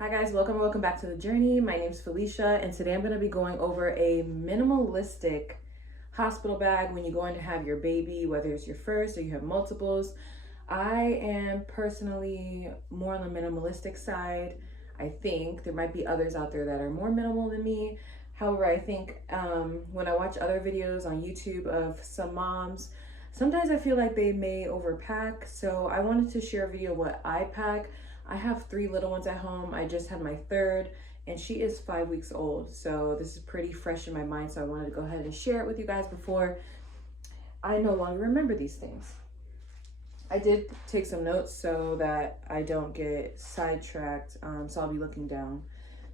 Hi guys, welcome back to the journey. My name is Felicia, and today I'm going to be going over a minimalistic hospital bag when you go in to have your baby, whether it's your first or you have multiples. I am personally more on the minimalistic side. I think there might be others out there that are more minimal than me. However, I think when I watch other videos on YouTube of some moms, sometimes I feel like they may overpack. So I wanted to share a video of what I pack. I have 3 little ones at home. I just had my third, and she is 5 weeks old. So this is pretty fresh in my mind. So I wanted to go ahead and share it with you guys before I no longer remember these things. I did take some notes so that I don't get sidetracked. So I'll be looking down.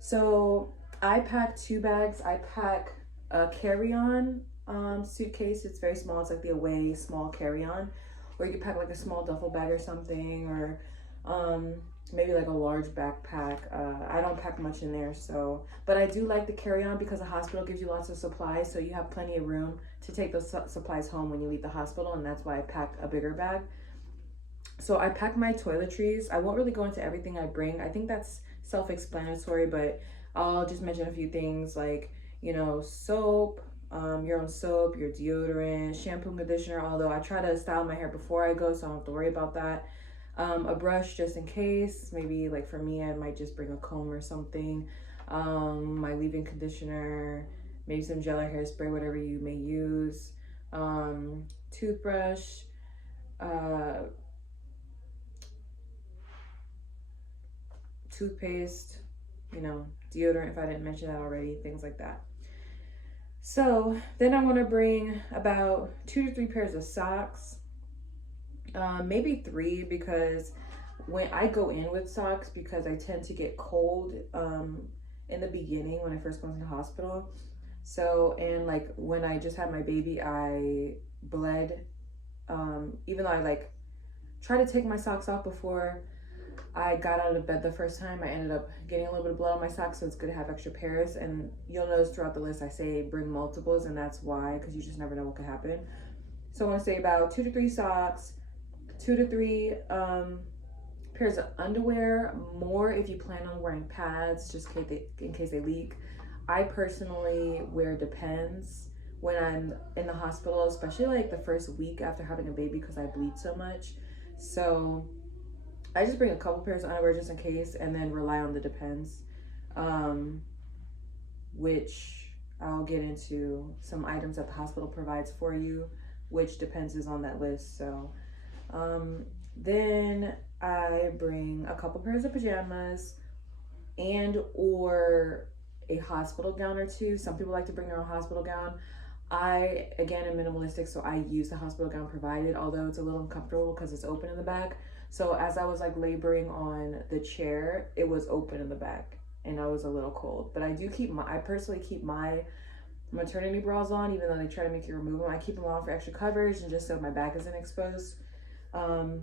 So I pack 2 bags. I pack a carry-on suitcase. It's very small. It's like the away small carry-on, or you could pack like a small duffel bag or something, or maybe like a large backpack. I don't pack much in there, so, but I do like the carry-on because the hospital gives you lots of supplies, so you have plenty of room to take those supplies home when you leave the hospital, and that's why I pack a bigger bag. So I pack my toiletries. I won't really go into everything I bring. I think that's self-explanatory, but I'll just mention a few things like, soap, your own soap, your deodorant, shampoo, conditioner, although I try to style my hair before I go, so I don't have to worry about that. A brush just in case. Maybe like for me, I might just bring a comb or something. My leave-in conditioner, maybe some gel or hairspray, whatever you may use. Toothbrush, toothpaste, deodorant if I didn't mention that already, things like that. So then I want to bring about 2 to 3 pairs of socks. Maybe 3, because when I go in with socks, because I tend to get cold in the beginning when I first go into the hospital. So, and like when I just had my baby, I bled. Even though I like tried to take my socks off before I got out of bed the first time, I ended up getting a little bit of blood on my socks, so it's good to have extra pairs. And you'll notice throughout the list I say bring multiples, and that's why, because you just never know what could happen. So I want to say about 2 to 3 socks, 2 to 3 pairs of underwear, more if you plan on wearing pads, just in case they leak. I personally wear Depends when I'm in the hospital, especially like the first week after having a baby, because I bleed so much. So I just bring a couple pairs of underwear just in case, and then rely on the Depends, which I'll get into some items that the hospital provides for you, which Depends is on that list. So then I bring a couple pairs of pajamas and or a hospital gown or two. Some people like to bring their own hospital gown. I, again, am minimalistic, so I use the hospital gown provided, although it's a little uncomfortable because it's open in the back. So as I was like laboring on the chair, it was open in the back and I was a little cold. But I personally keep my maternity bras on, even though they try to make you remove them. I keep them on for extra coverage and just so my back isn't exposed. I'll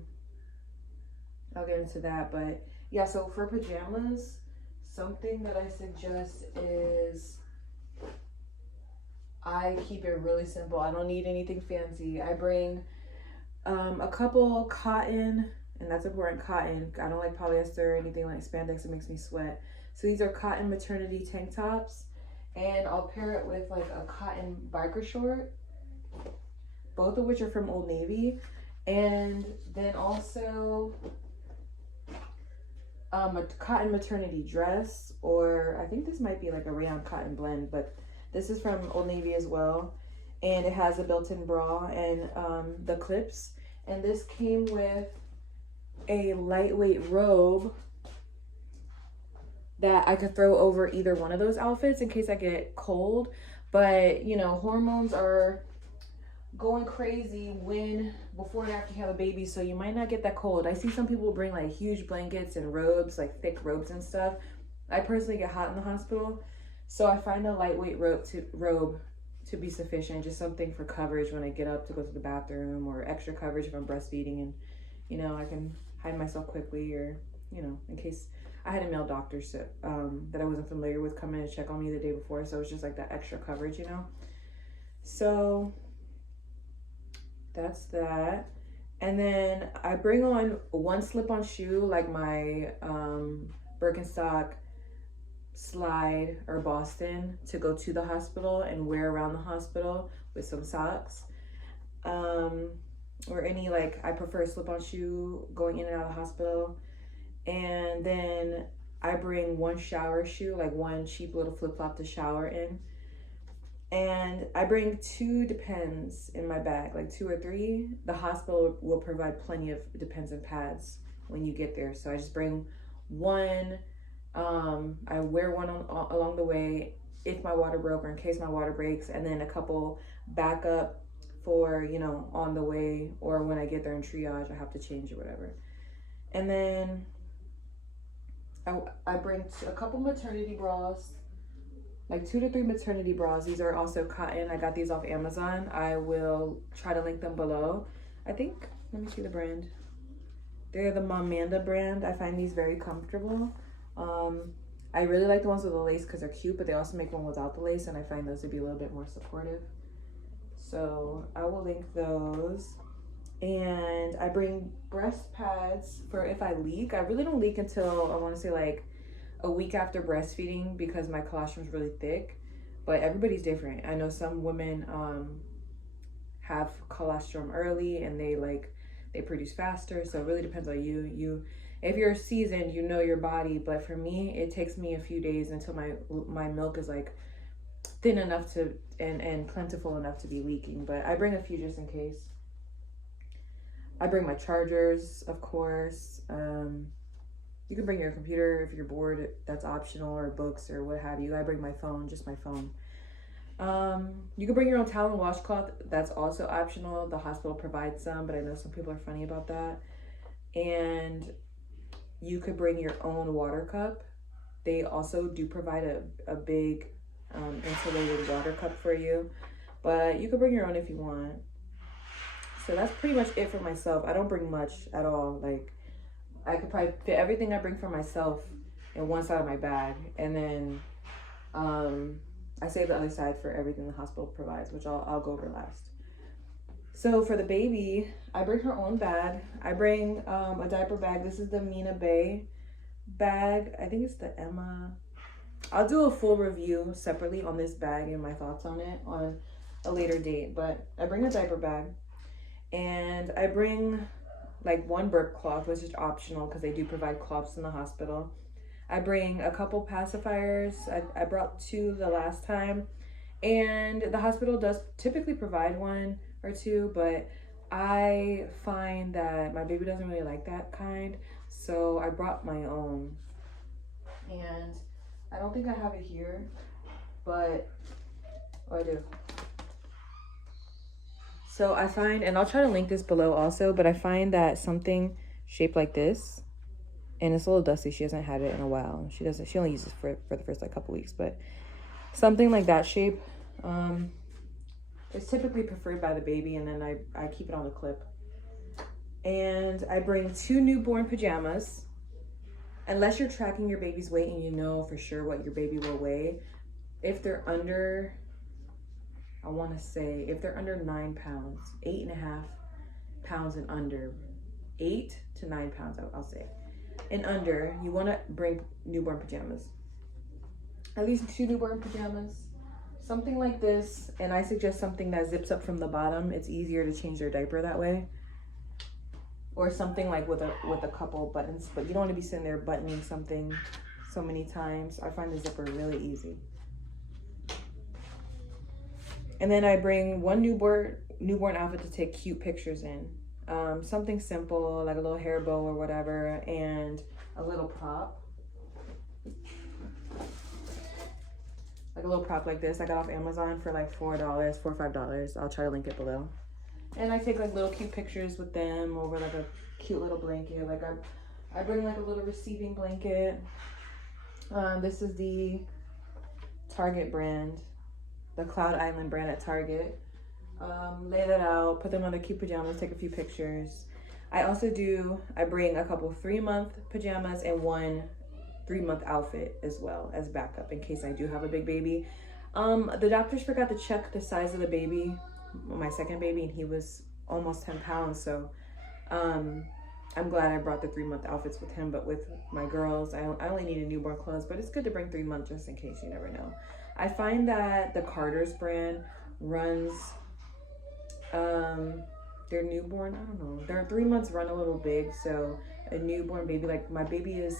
get into that, but yeah, so for pajamas, something that I suggest is I keep it really simple. I don't need anything fancy. I bring a couple cotton, and that's important, cotton. I don't like polyester or anything like spandex, it makes me sweat. So these are cotton maternity tank tops, and I'll pair it with like a cotton biker short, both of which are from Old Navy. And then also a cotton maternity dress, or I think this might be like a rayon cotton blend, but this is from Old Navy as well, and it has a built-in bra and the clips. And this came with a lightweight robe that I could throw over either one of those outfits in case I get cold. But hormones are going crazy before and after you have a baby, so you might not get that cold. I see some people bring like huge blankets and robes, like thick robes and stuff. I personally get hot in the hospital, so I find a lightweight robe to be sufficient, just something for coverage when I get up to go to the bathroom, or extra coverage if I'm breastfeeding and I can hide myself quickly, or in case I had a male doctor that I wasn't familiar with come in and check on me the day before, so it's just like that extra coverage. So that's that. And then I bring on one slip-on shoe, like my Birkenstock, Slide, or Boston to go to the hospital and wear around the hospital with some socks. Or any, like, I prefer a slip-on shoe going in and out of the hospital. And then I bring one shower shoe, like one cheap little flip-flop to shower in. And I bring 2 Depends in my bag, like 2 or 3. The hospital will provide plenty of Depends and pads when you get there. So I just bring one. I wear one along the way if my water broke or in case my water breaks, and then a couple backup for, you know, on the way or when I get there in triage, I have to change or whatever. And then I bring a couple maternity bras, like 2 to 3 maternity bras. These are also cotton. I got these off Amazon. I will try to link them below. I think, let me see the brand. They're the Momanda brand. I find these very comfortable. I really like the ones with the lace because they're cute, but they also make one without the lace, and I find those to be a little bit more supportive. So I will link those. And I bring breast pads for if I leak. I really don't leak until, I want to say, like a week after breastfeeding because my colostrum is really thick, but everybody's different. I know some women have colostrum early and they produce faster, so it really depends on you. If you're seasoned, you know your body, but for me, it takes me a few days until my milk is like thin enough to and plentiful enough to be leaking. But I bring a few just in case. I bring my chargers, of course. You can bring your computer if you're bored, that's optional, or books or what have you. I bring my phone, just my phone. You can bring your own towel and washcloth, that's also optional. The hospital provides some, but I know some people are funny about that. And you could bring your own water cup. They also do provide a big insulated water cup for you, but you could bring your own if you want. So that's pretty much it for myself. I don't bring much at all. Like, I could probably fit everything I bring for myself in one side of my bag, and then I save the other side for everything the hospital provides, which I'll go over last. So for the baby, I bring her own bag. I bring a diaper bag. This is the Mina Bay bag. I think it's the Emma. I'll do a full review separately on this bag and my thoughts on it on a later date, but I bring a diaper bag. And I bring like one burp cloth, which is optional because they do provide cloths in the hospital. I bring a couple pacifiers. I brought 2 the last time, and the hospital does typically provide 1 or 2, but I find that my baby doesn't really like that kind, so I brought my own. And I don't think I have it here, but I do. So I find, and I'll try to link this below also, but I find that something shaped like this, and it's a little dusty. She hasn't had it in a while. She only uses it for the first like couple weeks, but something like that shape is typically preferred by the baby, and then I keep it on a clip. And I bring 2 newborn pajamas. Unless you're tracking your baby's weight and you know for sure what your baby will weigh, if they're under, I want to say, if they're under 9 pounds, 8.5 pounds and under, 8 to 9 pounds, I'll say, and under, you want to bring newborn pajamas. At least 2 newborn pajamas, something like this. And I suggest something that zips up from the bottom. It's easier to change their diaper that way. Or something like with a couple buttons, but you don't want to be sitting there buttoning something so many times. I find the zipper really easy. And then I bring one newborn outfit to take cute pictures in. Something simple, like a little hair bow or whatever, and a little prop. Like a little prop like this. I got off Amazon for like $4 or $5. I'll try to link it below. And I take like little cute pictures with them over like a cute little blanket. Like I bring like a little receiving blanket. This is the Target brand, the Cloud Island brand at Target. Lay that out, put them on the cute pajamas, take a few pictures. I bring a couple 3-month pajamas and one 3-month outfit as well as backup in case I do have a big baby. The doctors forgot to check the size of the baby, my second baby, and he was almost 10 pounds. So I I'm glad I brought the 3-month outfits with him, but with my girls, I only needed newborn clothes, but it's good to bring 3 months just in case, you never know. I find that the Carter's brand runs, their newborn, I don't know, their 3 months run a little big, so a newborn baby, like my baby is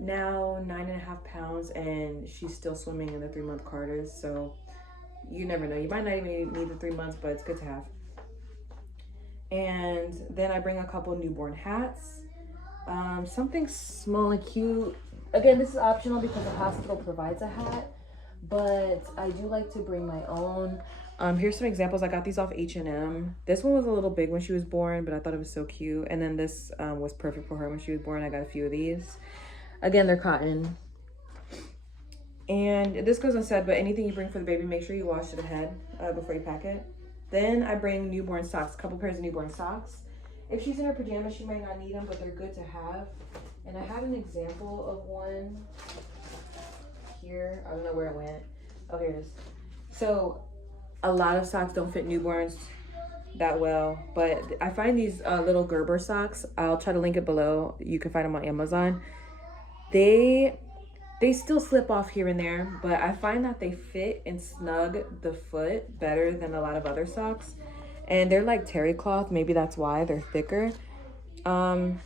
now 9.5 pounds and she's still swimming in the 3-month Carters, so you never know. You might not even need the 3 months, but it's good to have. And then I bring a couple newborn hats, something small and cute. Again, this is optional because the hospital provides a hat, but I do like to bring my own. Here's some examples. I got these off H&M. This one was a little big when she was born, but I thought it was so cute. And then this was perfect for her when she was born. I got a few of these. Again, they're cotton. And this goes unsaid, but anything you bring for the baby, make sure you wash it ahead before you pack it. Then I bring newborn socks, a couple pairs of newborn socks. If she's in her pajamas, she might not need them, but they're good to have. And I have an example of one here. I don't know where it went. Oh, here it is. So a lot of socks don't fit newborns that well, but I find these little Gerber socks. I'll try to link it below. You can find them on Amazon. They still slip off here and there, but I find that they fit and snug the foot better than a lot of other socks. And they're like terry cloth, maybe that's why they're thicker. And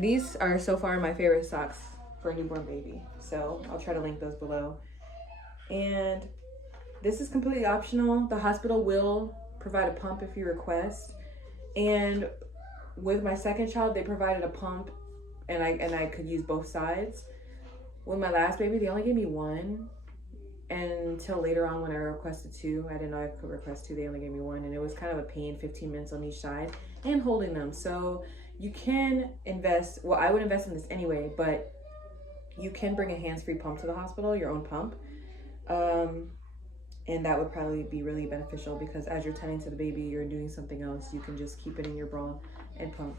these are so far my favorite socks for a newborn baby. So I'll try to link those below. And this is completely optional. The hospital will provide a pump if you request. And with my second child, they provided a pump and I could use both sides. With my last baby, they only gave me one. And until later on when I requested two, I didn't know I could request two, they only gave me one. And it was kind of a pain, 15 minutes on each side and holding them. So you can invest, well, I would invest in this anyway, but you can bring a hands-free pump to the hospital, your own pump. And that would probably be really beneficial because as you're tending to the baby, you're doing something else. You can just keep it in your bra and pump.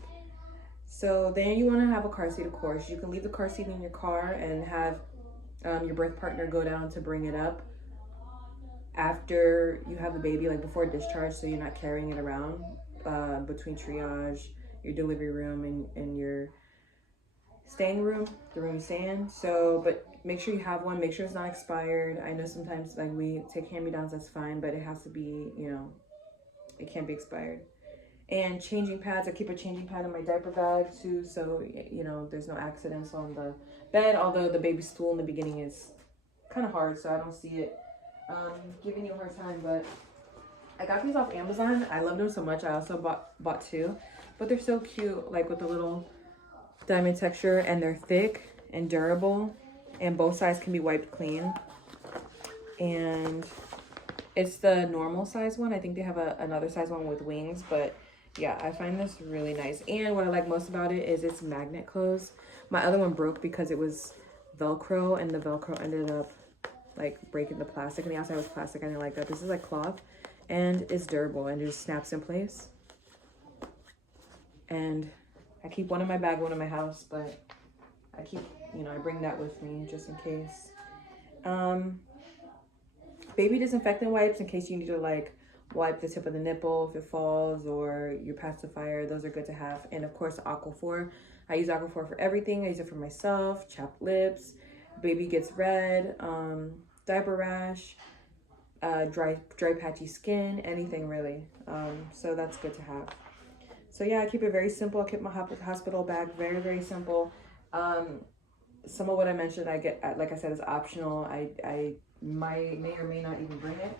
So then you want to have a car seat, of course. You can leave the car seat in your car and have your birth partner go down to bring it up after you have the baby, like before discharge, so you're not carrying it around between triage, your delivery room, and your staying room, the room you stay in. So, but make sure you have one. Make sure it's not expired. I know sometimes like we take hand-me-downs, that's fine, but it has to be, you know, it can't be expired. And changing pads, I keep a changing pad in my diaper bag too, so you know there's no accidents on the bed, although the baby stool in the beginning is kind of hard, so I don't see it giving you a hard time. But I got these off Amazon. I love them so much. I also bought two, but they're so cute, like with the little diamond texture, and they're thick and durable, and both sides can be wiped clean. And it's the normal size one. I think they have another size one with wings, but yeah, I find this really nice. And what I like most about it is it's magnet close. My other one broke because it was Velcro, and the Velcro ended up like breaking the plastic, and the outside was plastic. I didn't like that. This is like cloth, and it's durable, and it just snaps in place. And I keep one in my bag, one in my house, but I keep, you know, I bring that with me just in case. Baby disinfectant wipes in case you need to like wipe the tip of the nipple if it falls, or your pacifier. Those are good to have. And of course, Aquaphor. I use Aquaphor for everything. I use it for myself, chapped lips, baby gets red, diaper rash, dry patchy skin, anything really. So that's good to have. So yeah, I keep it very simple. I keep my hospital bag very, very simple. Some of what I mentioned, I get, like I said, is optional. I may or may not even bring it.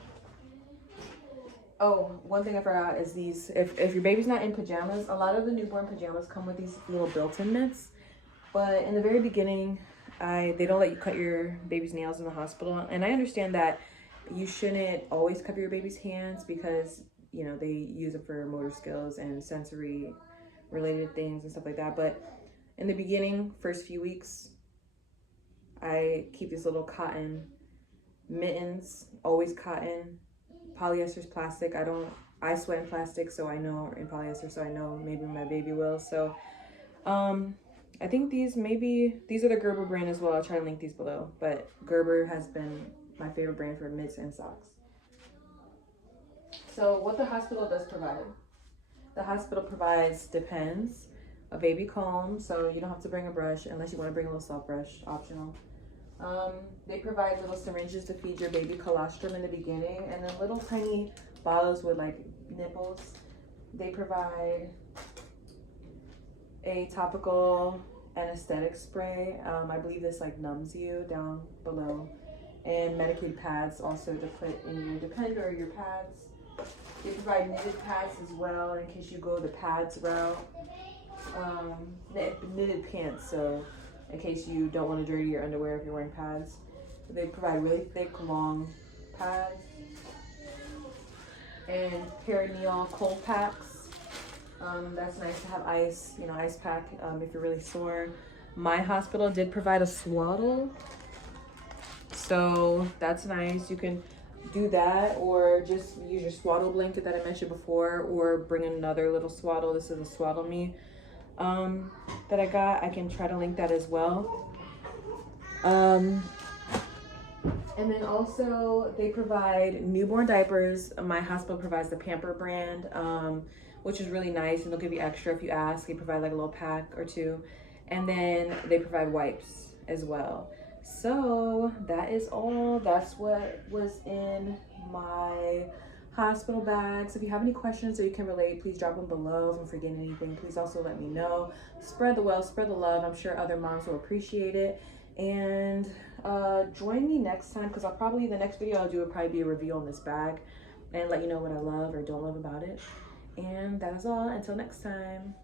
Oh, one thing I forgot is these, if your baby's not in pajamas, a lot of the newborn pajamas come with these little built-in mitts. But in the very beginning, they don't let you cut your baby's nails in the hospital. And I understand that you shouldn't always cover your baby's hands because, you know, they use it for motor skills and sensory related things and stuff like that. But in the beginning, first few weeks, I keep these little cotton mittens, always cotton. Polyester's plastic. I sweat in plastic, so I know, in polyester, so I know maybe my baby will. So I think these are the Gerber brand as well. I'll try to link these below, but Gerber has been my favorite brand for mitts and socks. So what the hospital does provide, the hospital provides Depends, a baby comb, so you don't have to bring a brush unless you want to bring a little soft brush, optional. They provide little syringes to feed your baby colostrum in the beginning, and then little tiny bottles with like nipples. They provide a topical anesthetic spray. I believe this like numbs you down below, and Medicaid pads also to put in your depend or your pads. They provide knitted pads as well in case you go the pads route. Knitted pants, so in case you don't want to dirty your underwear if you're wearing pads. They provide really thick, long pads. And perineal cold packs. That's nice to have ice, you know, ice pack if you're really sore. My hospital did provide a swaddle, so that's nice. You can do that, or just use your swaddle blanket that I mentioned before, or bring another little swaddle. This is a Swaddle Me that I got. I can try to link that as well. And then also they provide newborn diapers. My hospital provides the Pamper brand, which is really nice, and they'll give you extra if you ask. They provide like a little pack or two. And then they provide wipes as well. So that is all. That's what was in my hospital bags. If you have any questions or you can relate, please drop them below. If I'm forgetting anything, please also let me know. Spread the wealth, spread the love. I'm sure other moms will appreciate it. And join me next time, because the next video I'll do will probably be a review on this bag and let you know what I love or don't love about it. And that is all. Until next time.